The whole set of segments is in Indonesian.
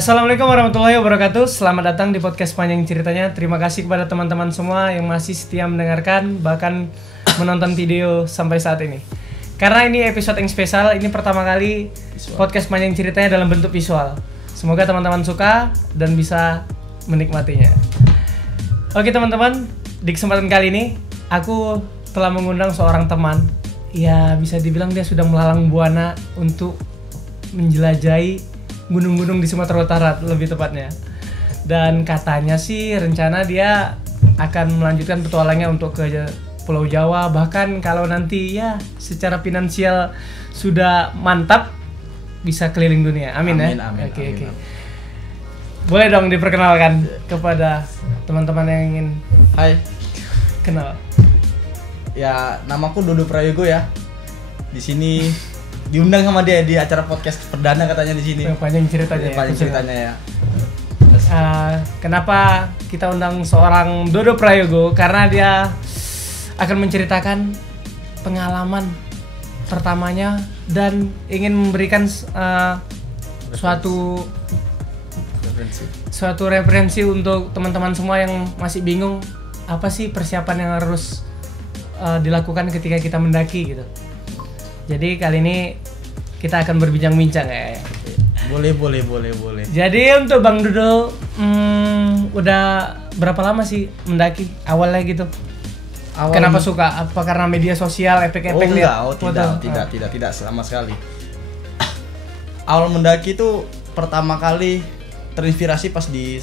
Assalamualaikum warahmatullahi wabarakatuh. Selamat datang di podcast Panjang Ceritanya. Terima kasih kepada teman-teman semua yang masih setia mendengarkan, bahkan menonton video sampai saat ini. Karena ini episode yang spesial, ini pertama kali podcast Panjang Ceritanya dalam bentuk visual. Semoga teman-teman suka dan bisa menikmatinya. Oke teman-teman, di kesempatan kali ini aku telah mengundang seorang teman. Ya bisa dibilang dia sudah melalang buana untuk menjelajahi gunung-gunung di Sumatera Utara lebih tepatnya. Dan katanya sih rencana dia akan melanjutkan petualangnya untuk ke Pulau Jawa. Bahkan kalau nanti ya secara finansial sudah mantap bisa keliling dunia. Amin ya. Oke. Boleh dong diperkenalkan kepada teman-teman yang ingin kenal. Ya, namaku Dodo Prayogo ya. Di sini diundang sama dia di acara podcast perdana katanya di sini. Panjang ceritanya. Panjang ceritanya ya. Kenapa kita undang seorang Dodo Prayogo? Karena dia akan menceritakan pengalaman pertamanya dan ingin memberikan suatu referensi untuk teman-teman semua yang masih bingung apa sih persiapan yang harus dilakukan ketika kita mendaki gitu. Jadi kali ini kita akan berbincang-bincang ya. Boleh. Jadi untuk Bang Dodo, udah berapa lama sih mendaki awalnya gitu? Kenapa suka? Apa karena media sosial, efek-efek tidak sama sekali. Awal mendaki itu pertama kali terinspirasi pas di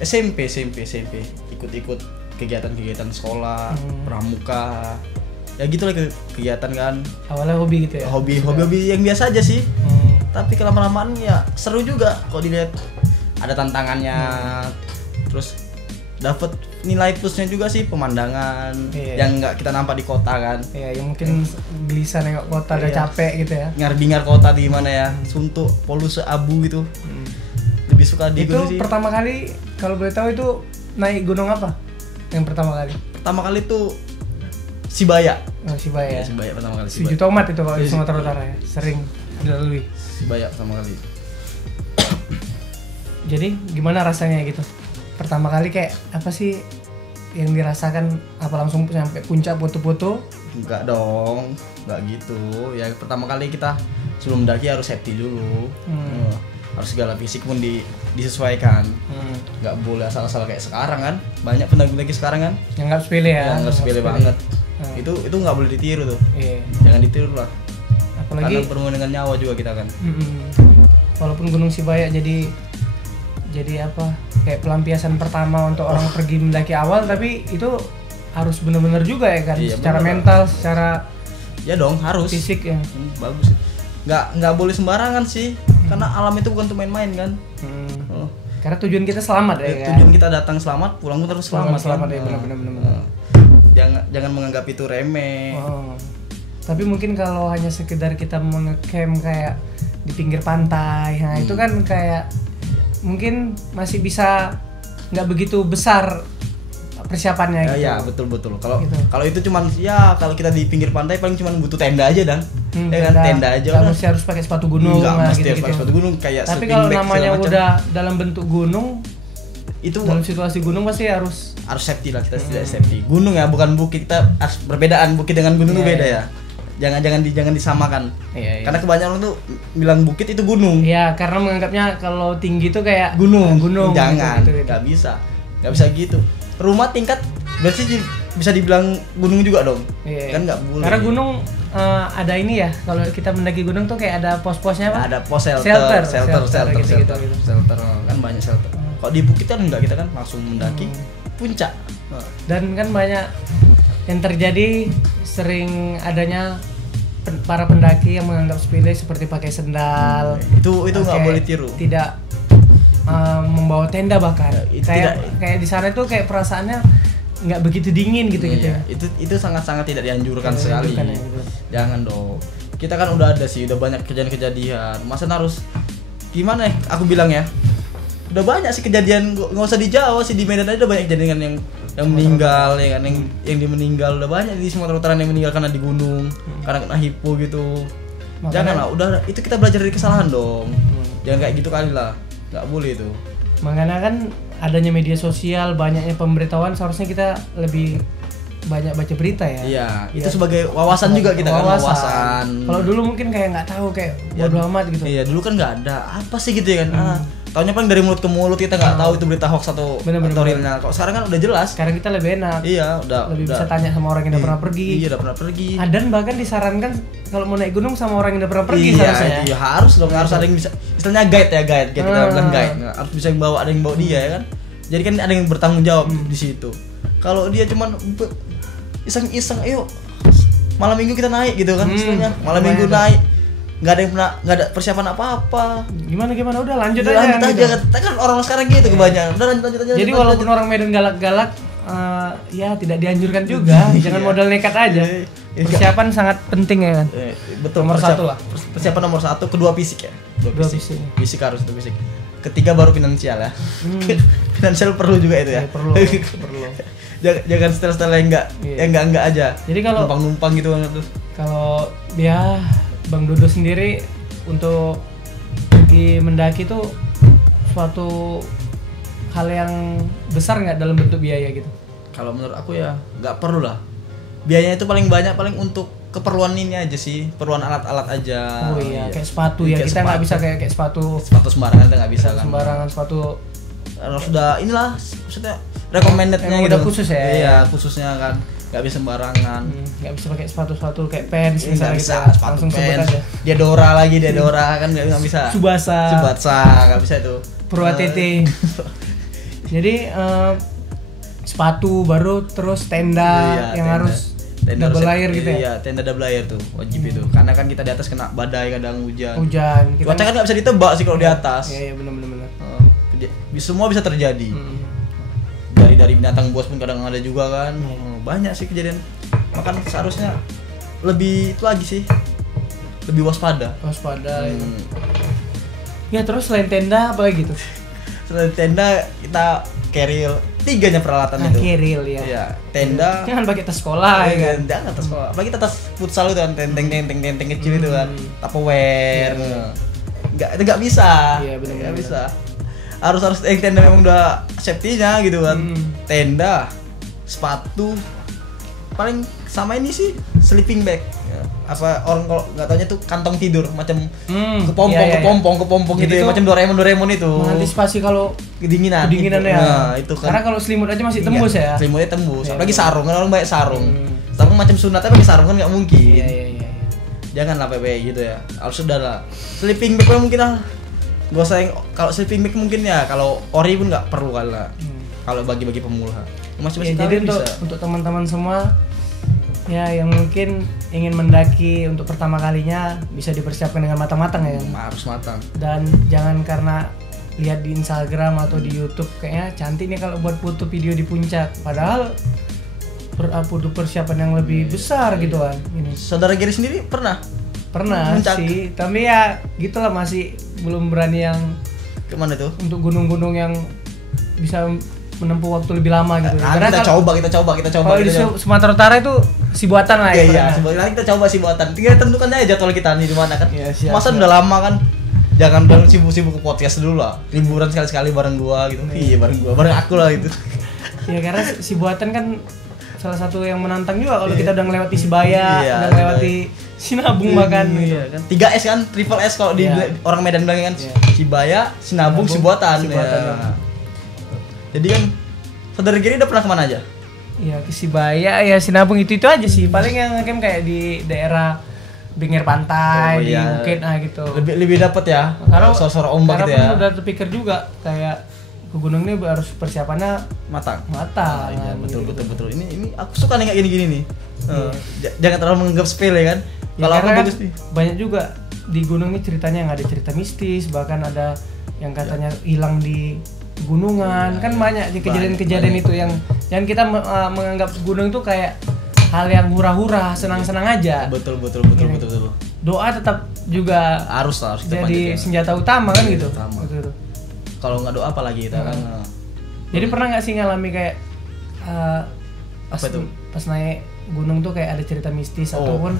SMP. Ikut kegiatan sekolah, pramuka. Ya gitu lah kegiatan kan. Awalnya hobi gitu ya? Hobi yang biasa aja sih. Tapi kelama-lamaan ya seru juga kalau dilihat ada tantangannya. Terus dapat nilai plusnya juga sih pemandangan yang nggak kita nampak di kota kan. Iya, yang mungkin gelisah nengok kota udah capek gitu ya. Ngar kota di mana ya? Suntuk, polusi abu gitu. Lebih suka di gunung sih. Itu pertama kali kalau boleh tahu itu naik gunung apa? Yang pertama kali? Pertama kali tuh Sibaya. Sibaya. Sibaya pertama kali. Tujuh tomat itu kalau di Sumatera Utara ya. Sering dilalui. Sibaya pertama kali. Jadi gimana rasanya gitu? Pertama kali kayak apa sih yang dirasakan? Apa langsung sampai puncak foto-foto? Enggak dong, enggak gitu. Ya pertama kali kita sebelum mendaki harus safety dulu. Harus segala fisik pun disesuaikan. Nggak boleh asal-asal kayak sekarang kan. Banyak pendaki sekarang kan yang nggak sepele ya. Nggak sepele banget. Itu nggak boleh ditiru tuh. Jangan ditiru lah. Apalagi karena berhubungan dengan nyawa juga kita kan. Walaupun Gunung Sibaya jadi apa? Kayak pelampiasan pertama untuk orang pergi mendaki awal, tapi itu harus benar-benar juga ya kan. Secara bener, mental, secara ya dong harus. Fisik ya. Bagus. Nggak boleh sembarangan sih. Karena alam itu bukan untuk main-main kan. Karena tujuan kita selamat ya kan. Tujuan kita datang selamat, pulang pun harus selamat ya, benar. Jangan menganggap itu remeh. Tapi mungkin kalau hanya sekedar kita mengecamp kayak di pinggir pantai, nah itu kan kayak mungkin masih bisa nggak begitu besar persiapannya gitu. Ya betul. Kalau itu cuman ya kalau kita di pinggir pantai paling cuman butuh tenda aja dan. Tenda aja. Nggak mesti harus pakai sepatu gunung. Nggak mesti harus pakai sepatu gunung kayak. Tapi kalau namanya udah dalam bentuk gunung, itu dalam situasi gunung pasti harus safety lah, kita tidak safety. Gunung ya bukan bukit, kita harus perbedaan bukit dengan gunung itu beda ya. Jangan disamakan. Karena kebanyakan orang tuh bilang bukit itu gunung. Iya, karena menganggapnya kalau tinggi itu kayak gunung. gitu. Jangan, nggak bisa gitu. Rumah tingkat berarti bisa dibilang gunung juga dong. Kan nggak boleh. Karena gunung ada ini ya, kalau kita mendaki gunung tuh kayak ada pos-posnya apa? Ada pos shelter gitu. Kan banyak shelter. Kalau di bukit kan enggak, kita kan langsung mendaki puncak. Dan kan banyak yang terjadi sering adanya para pendaki yang menganggap sepele seperti pakai sendal. Itu nggak boleh tiru. Tidak membawa tenda bahkan. Kayak di sana itu kayak perasaannya nggak begitu dingin gitu ya. Itu sangat tidak dianjurkan sekali. Gitu. Jangan dong. Kita kan udah banyak kejadian. Masa harus gimana ya? Aku bilang ya. Udah banyak sih kejadian, nggak usah di Jawa sih, di Medan aja udah banyak kejadian yang meninggal ya kan, yang dia meninggal udah banyak di Sumatera Utara yang meninggal karena di gunung, karena kena hipo gitu. Janganlah, udah itu kita belajar dari kesalahan dong. Jangan kayak gitu kali lah. nggak boleh itu. Makanya kan adanya media sosial, banyaknya pemberitahuan, seharusnya kita lebih banyak baca berita ya. Iya, Ya. itu sebagai wawasan juga kita kan, wawasan. Kalau dulu mungkin kayak nggak tahu, kayak bodo amat gitu. Iya, dulu kan nggak ada apa sih gitu ya kan. Taunya paling dari mulut ke mulut, kita nggak tahu itu berita hoax atau realnya. Kalau sekarang kan udah jelas. Sekarang kita lebih enak. Iya, lebih bisa tanya sama orang yang udah pernah pergi. Iya, udah pernah pergi. Dan bahkan disarankan kalau mau naik gunung sama orang yang udah pernah pergi Iya, seharusnya. iya, harus dong, harus ada yang bisa. Istilahnya guide ya, guide. Kayak kita bilang guide. Nah, harus bisa yang bawa, ada yang bawa dia ya kan. Jadi kan ada yang bertanggung jawab di situ. Kalau dia cuman iseng-iseng, ayo malam minggu kita naik gitu kan, istilahnya malam minggu naik, nggak ada persiapan apa-apa. Gimana udah lanjut Lanjut aja. aja kan orang sekarang gitu kebanyakan. Udah lanjut aja. Jadi walaupun orang Medan galak-galak, ya tidak dianjurkan juga. Jangan modal nekat aja. Persiapan sangat penting ya kan. Betul, nomor satu lah. Persiapan nomor 1, kedua fisik ya. Dua fisik. Fisik harus itu fisik. Ketiga baru finansial ya. Finansial perlu juga itu ya. Perlu. Jangan style-style yang enggak aja. Jadi kalau numpang gitu kan tuh. Kalau dia Bang Dodo sendiri untuk pergi mendaki tuh suatu hal yang besar nggak dalam bentuk biaya gitu? Kalau menurut aku ya nggak perlu lah. Biayanya itu paling banyak paling untuk keperluan ini aja sih, perluan alat-alat aja. Oh iya, kayak sepatu ya. Kita nggak bisa kayak sepatu sembarangan, kita nggak bisa kan. Sembarangan sepatu. Harus sudah inilah maksudnya recommended-nya gitu. Udah khusus ya. Iya, khususnya kan. Nggak bisa sembarangan. Nggak bisa pakai sepatu-sepatu kayak pants misalnya bisa, gitu. sepatu Langsung sebut aja. Diadora kan nggak bisa. Subasa nggak bisa itu. Pro ATT. Jadi sepatu baru, terus tenda yang harus double layer gitu ya. Iya, tenda double layer tuh wajib itu. Karena kan kita di atas kena badai, kadang hujan. Cuaca kan nggak bisa ditebak sih kalau di atas. Iya, benar. Semua bisa terjadi. Dari binatang buas pun kadang ada juga kan. Banyak sih kejadian. Makan seharusnya lebih itu lagi sih. Lebih waspada. Ya terus selain tenda apa lagi tuh? Selain tenda kita carry 3-nya peralatan itu. Carry ya. Iya, tenda. Jangan pakai tas sekolah ya kan. Jangan tas sekolah. Apalagi kita tas futsal itu kan, tenteng kecil itu kan. Tupperware. Itu enggak bisa. Iya, benar. Enggak bisa. Harus tenda memang udah safety-nya gitu kan. Tenda, sepatu, paling sama ini sih sleeping bag. Apa orang kalau nggak taunya tuh kantong tidur macam kepompong gitu ya, macam Doraemon itu. Mengantisipasi kalau kedinginan ya. Nah, itu kan. Karena kalau selimut aja masih tembus ya. Selimutnya tembus. Apalagi sarung, kan orang banyak sarung. Sarung macam sunatnya pakai sarung kan nggak mungkin. Iya. Janganlah PPI gitu ya. Harus sudah lah. Sleeping bag mungkin lah. Gak usah yang kalau sleeping bag mungkin ya, kalau ori pun nggak perlu kali lah. Kalau bagi-bagi pemula. Masih jadi untuk teman-teman semua ya yang mungkin ingin mendaki untuk pertama kalinya bisa dipersiapkan dengan matang-matang ya. Harus matang. Dan jangan karena lihat di Instagram atau di YouTube kayaknya cantik nih kalau buat foto video di puncak, padahal butuh persiapan yang lebih besar gitu kan. Ini. Saudara Giri sendiri pernah puncak sih, tapi ya gitulah masih belum berani yang kemana tuh? Untuk gunung-gunung yang bisa menempuh waktu lebih lama gitu. Karena kita coba. Kalau di Sumatera Utara itu Sibuatan lah ya. Iya, kita coba Sibuatan. Tinggal tentukan aja jadwal kita nih di mana kan. Ya, Masa udah lama kan. Jangan bareng sibuk-sibuk ke podcast dulu lah. Liburan sekali-sekali bareng gua gitu. Iya, bareng aku lah gitu. Ya karena Sibuatan kan salah satu yang menantang juga kalau kita udah ngelewati Sibaya, udah ngelewati Sinabung bahkan gitu kan. 3S kan, triple S kalau di orang Medan bilangnya kan. Sibaya, Sinabung, Sibuatan. Jadi kan saudara Giri udah pernah kemana aja? Ya ke Sibaya, ya Sinabung itu aja sih. Paling yang kayak di daerah pinggir pantai, di Bukit gitu. Lebih dapat ya. Karena suara ombak gitu ya. Karena udah terpikir juga kayak ke gunung ini harus persiapannya matang. Iya, betul. Ini aku suka nih kayak gini-gini nih. Jangan terlalu menganggap sepele kan. Kalau aku bagus nih. Banyak juga di gunung ini ceritanya yang ada cerita mistis, bahkan ada yang katanya hilang di gunungan. Kan banyak kejadian-kejadian itu yang jangan kita menganggap gunung itu kayak hal yang hura-hura, senang-senang aja. Betul. Doa tetap juga harus jadi senjata utama kan gitu. Kalau nggak doa apalagi kita kan. Jadi pernah nggak sih ngalami kayak pas naik gunung tuh kayak ada cerita mistis ataupun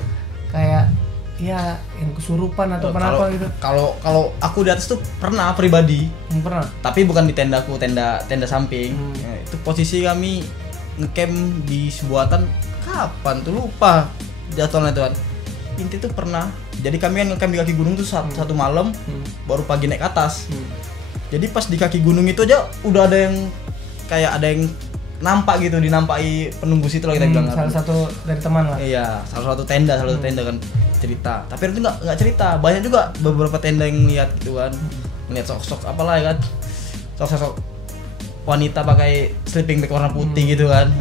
kayak ya yang kesurupan atau kenapa gitu. Kalau aku di atas tuh pernah pribadi. Pernah. Tapi bukan di tendaku, tenda samping. Ya, itu posisi kami ngecamp di Sebuatan kapan tuh lupa jadwalnya tuh kan. Inti tuh pernah. Jadi kami kan ngecamp di kaki gunung tuh satu malam, baru pagi naik ke atas. Jadi pas di kaki gunung itu aja udah ada yang kayak ada yang nampak gitu, dinampaki penunggu situ lah kita bilang. Salah satu dari teman lah. Iya, salah satu tenda kan cerita. Tapi itu nggak cerita. Banyak juga beberapa tenda yang lihat gitu kan. Ngeliat sok-sok apalah ya kan. Sok-sok wanita pakai sleeping bag warna putih gitu kan.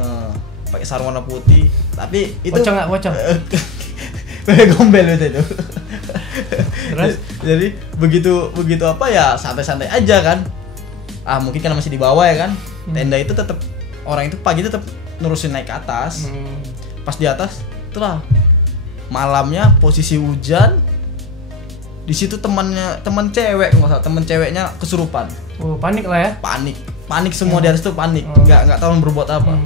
Pakai sarung warna putih. Tapi itu pocong nggak pocong? Gombel itu. Terus? Jadi begitu apa ya santai-santai aja kan. Mungkin karena masih di bawah ya kan. Tenda itu tetap orang itu pagi tetap nerusin naik ke atas. Pas di atas itulah malamnya posisi hujan. Di situ teman cewek nggak salah, teman ceweknya kesurupan. Panik lah ya. Panik semua di atas tuh panik. Nggak tahu berbuat apa.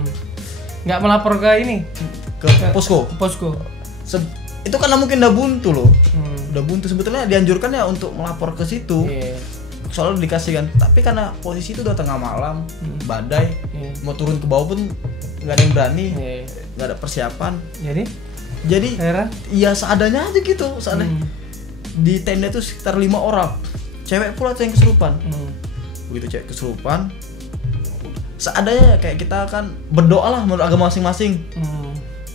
Nggak melapor ke ini, ke posko. Itu karena mungkin udah buntu loh. Udah buntu, sebetulnya dianjurkan ya untuk melapor ke situ. Soalnya dikasih kan, tapi karena posisi itu udah tengah malam, badai, mau turun ke bawah pun nggak ada yang berani, nggak ada persiapan. Jadi ya seadanya aja gitu, di tenda itu sekitar 5 orang, cewek pula tuh yang kesurupan. Begitu cewek kesurupan, seadanya kayak kita kan berdoa lah menurut agama masing-masing.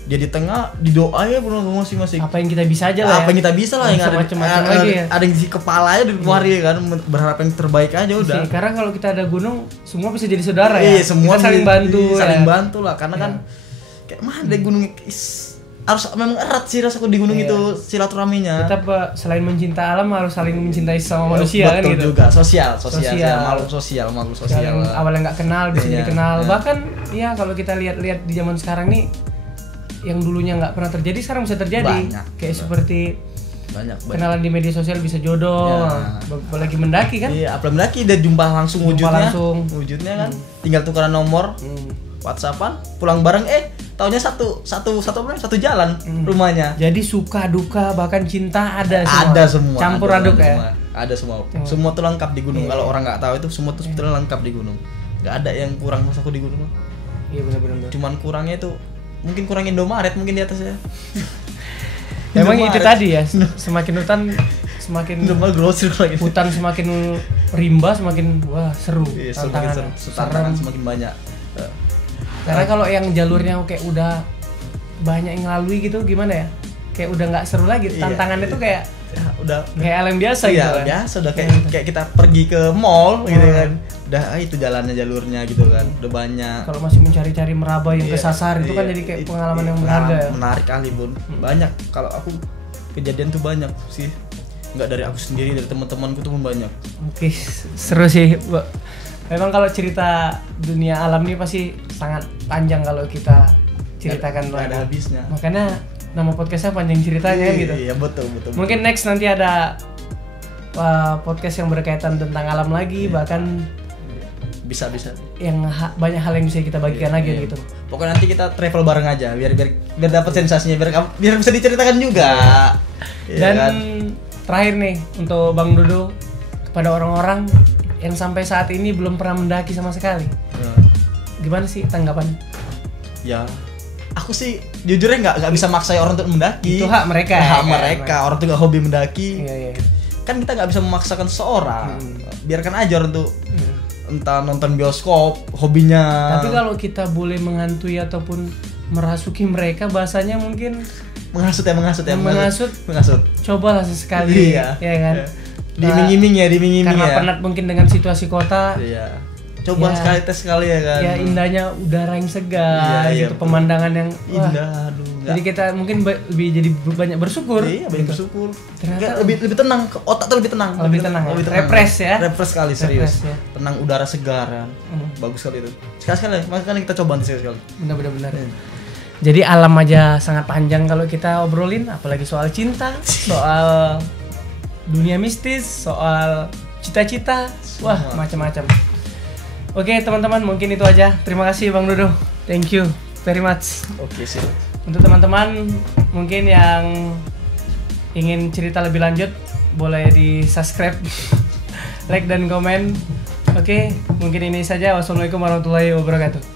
Dia di tengah didoa ya menurut agama masing-masing. Apa yang kita bisa aja lah. Apa yang kita bisa lah, yang ada yang di kepalanya di kepala kan, berharap yang terbaik aja udah. Karena kalau kita ada gunung, semua bisa jadi saudara ya. Semua kita saling bantu. Saling bantu lah, karena kan kayak mana deh gunung harus memang erat sih rasaku di gunung itu silaturahminya. Kita selain mencinta alam harus saling mencintai sama manusia kan gitu. Betul juga, sosial, makhluk sosial. Awalnya nggak kenal bisa dikenal. Bahkan ya kalau kita lihat di zaman sekarang nih, yang dulunya nggak pernah terjadi sekarang bisa terjadi. Kayak seperti kenalan di media sosial bisa jodoh. Apalagi mendaki kan? Iya, apalagi mendaki dan jumpa langsung wujudnya kan. Tinggal tukeran nomor, WhatsAppan, pulang bareng taunya satu jalan rumahnya. Jadi suka duka bahkan cinta ada semua. Campur aduk ya. Ada semua. Semua tuh lengkap di gunung. Kalau orang nggak tahu itu semua tuh sebetulnya lengkap di gunung. Nggak ada yang kurang pas aku di gunung. Iya benar-benar. Cuman kurangnya itu mungkin kurang Indomaret mungkin di atas ya. Emang itu tadi ya, semakin semakin hutan semakin rimba semakin seru. Tantangan semakin banyak. Karena kalau yang jalurnya kayak udah banyak yang ngelalui gitu gimana ya? Kayak udah nggak seru lagi. Tantangannya tuh kayak udah kayak hal yang biasa gitu kan. Biasa udah kayak kita pergi ke mall gitu kan. Udah itu jalannya jalurnya gitu kan. Udah banyak. Kalau masih mencari-cari meraba yang kesasar itu kan jadi kayak pengalaman yang berharga ya. Menarik kali Bun. Banyak kalau aku kejadian tuh banyak sih. Enggak dari aku sendiri, dari teman-temanku tuh banyak. Oke, seru sih. Memang kalau cerita dunia alam ini pasti sangat panjang kalau kita ceritakan. Nggak ada habisnya. Makanya nama podcastnya panjang ceritanya kan gitu. Iya betul. Mungkin next nanti ada podcast yang berkaitan tentang alam lagi, bahkan bisa yang banyak hal yang bisa kita bagikan lagi gitu. Pokoknya nanti kita travel bareng aja biar dapat sensasinya, biar bisa diceritakan juga. Dan terakhir nih untuk Bang Dudu, kepada orang-orang yang sampai saat ini belum pernah mendaki sama sekali, gimana sih tanggapannya? Ya, aku sih jujurnya nggak bisa maksa orang untuk mendaki. Itu hak mereka. Orang tuh nggak hobi mendaki. Iya. Kan kita nggak bisa memaksakan seorang. Biarkan aja orang tuh entah nonton bioskop, hobinya. Tapi kalau kita boleh menghantui ataupun merasuki mereka, bahasanya mungkin menghasut. Cobalah sesekali, ya kan. Diming-iming ya. Karena penat mungkin dengan situasi kota. Iya. Coba sekali ya kan. Ya indahnya udara yang segar, gitu, pemandangan yang indah. Jadi kita mungkin jadi banyak bersyukur. Iya, banyak bersyukur. Ternyata lebih tenang, otak tuh lebih tenang. Lebih tenang. Refresh ya. Refresh sekali, serius. Tenang, udara segar kan. Bagus sekali itu. Sekali, makanya kita coba nanti sekali. Benar. Jadi alam aja sangat panjang kalau kita obrolin, apalagi soal cinta, soal dunia mistis, soal cita-cita, macam-macam. Oke teman-teman, mungkin itu aja. Terima kasih Bang Dudu. Thank you very much. Oke sih. Untuk teman-teman mungkin yang ingin cerita lebih lanjut boleh di subscribe, like dan komen. Oke, mungkin ini saja. Wassalamualaikum warahmatullahi wabarakatuh.